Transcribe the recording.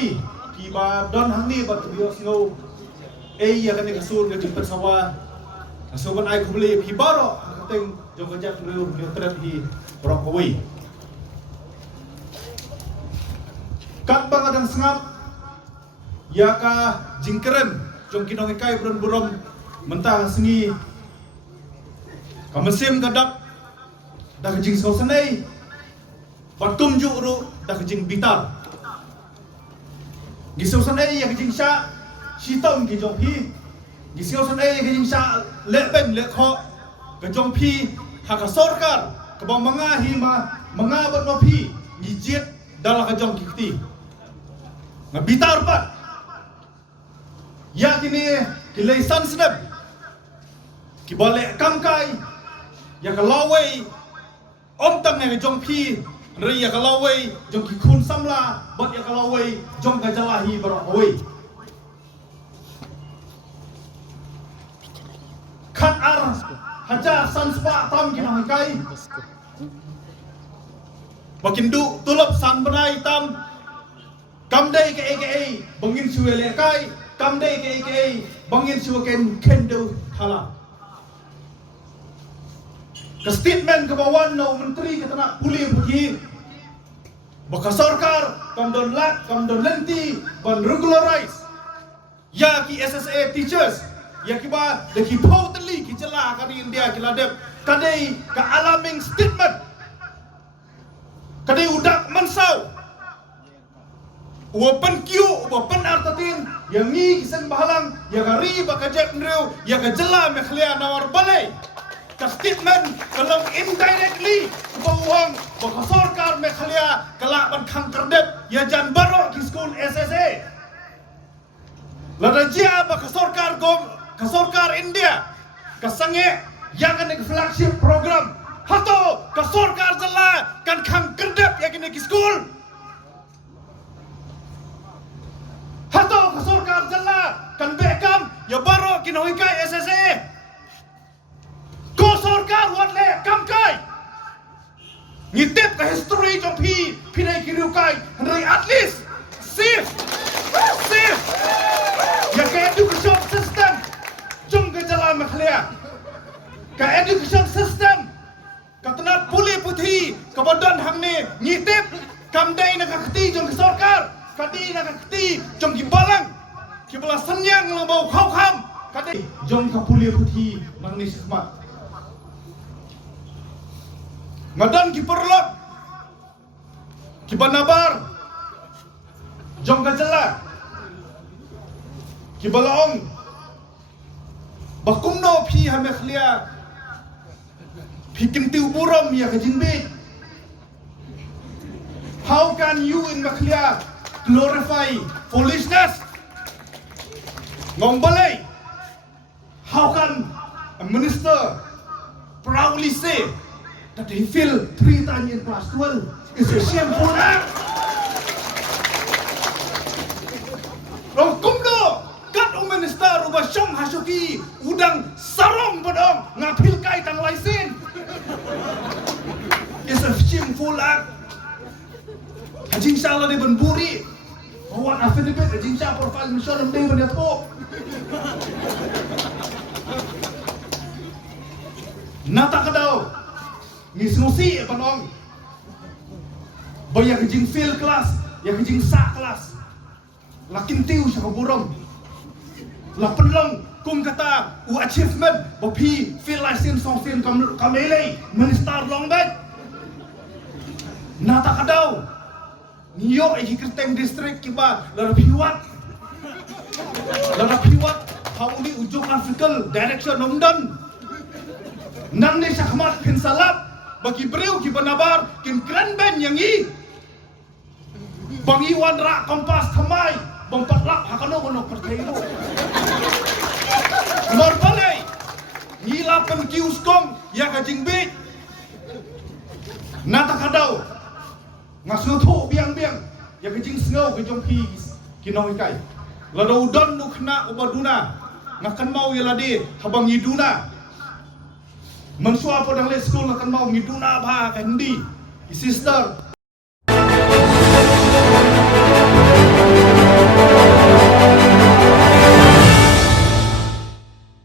Bali kiba don hangni ba tubio singo ya kan kasul ke jumpa sawa kasuban ai kubli pi baro kateng jong kajak riu tret hi rokawi kat bangadan sengap ya ka jingkeren jong kinong kai buron burom mentah sengi kamesim kadap dah kejing sausanai batum juru dah kejing bitar gisausanai ya kejing sya sitom ki jong pi gisausanai kejing sya leben lekho ke jong pi haka sorkar ke bang mangahi mangabat ma pi ngijit dalah ke jong kiti ngabitar pat ya kini kilaisan snap kibalik kamkai ya kalawai om tang ngai jong pi ri ya kalawai jong ki khun samla bat ya kalawai jong ka jalahi barawai khat ar hajar sanspa tam ki nang kai makin du tulap san benai tam kamdai ke aka bangin suele kai kamdai ke aka bangin suken kendo thala ke statement ke bawah no menteri ke tanah puli pergi baka sarkar kam don lak kam don lenti ban regularize ya ki SSA teachers ya ki ba de ki totally ki jela kari India ki ladep kadai ka alarming statement kadai udak mansau open queue open artatin yang ni kisan bahalang ya kari baka jet nreu ya ka jela mekhlia nawar balai statement kalau indirectly bawang baka sarkar mekhalia kalak ban khang kardep ya jan baro ki school SSA lada jia baka sarkar gom ka sarkar India ka sange yang kan flagship program hato ka sarkar jala kan khang kardep ya kini ki school hato ka sarkar jala kan bekam ya baro kinoi kai SSA ko sarkar wat le kam kai ngitip ka history jong pi nai ki kai rai at least safe ya ka education system jong ka jala makhlia ka education system ka tanat puli puthi ka badan hamne ngitip kam dai na ka khti jong ka sarkar kadi na ka khti jong ki balang ki bala sanyang lang bau khau kham kadi jong ka puli puthi mangni khmat ngadan ki perlok ki banabar jong ka jala ki balaong bakumno phi hame khlia phi kimtiu buram ya ka jinbe how can you in makhlia glorify foolishness ngong balai how can a minister proudly say that he failed 3 times in class 12 is a shameful act. Rong kumdo kat minister ubah syong hasuki udang sarong bodong ngapil kai tang laisin is a shameful act. Hajing sala di benburi bawa affidavit hajing sala profile mission di benyato nata kadau ngisusi panong bayar kejing fail kelas ya kejing sa kelas lakin tiu sa burong la penlong kum kata u achievement bopi fail license song fail kamele minister long back nata kadau niyo ai kerteng district kiba lara piwat hauli ujung afrikal direction nomdan nang ni sakmat pinsalap bagi breu ki banabar kin kran ben yang i bangi wan ra kompas thamai bang patlak hakano kono perthailo mar balai ngila pen kiuskong ya ka jingbi nata kadau ngasu tho biang ya ka jing sngo ke jong pi kinong kai lada udon nu khna ubaduna ngakan mau ya ladi habang yiduna Mansua podang le school akan mau ngiduna ba kan di sister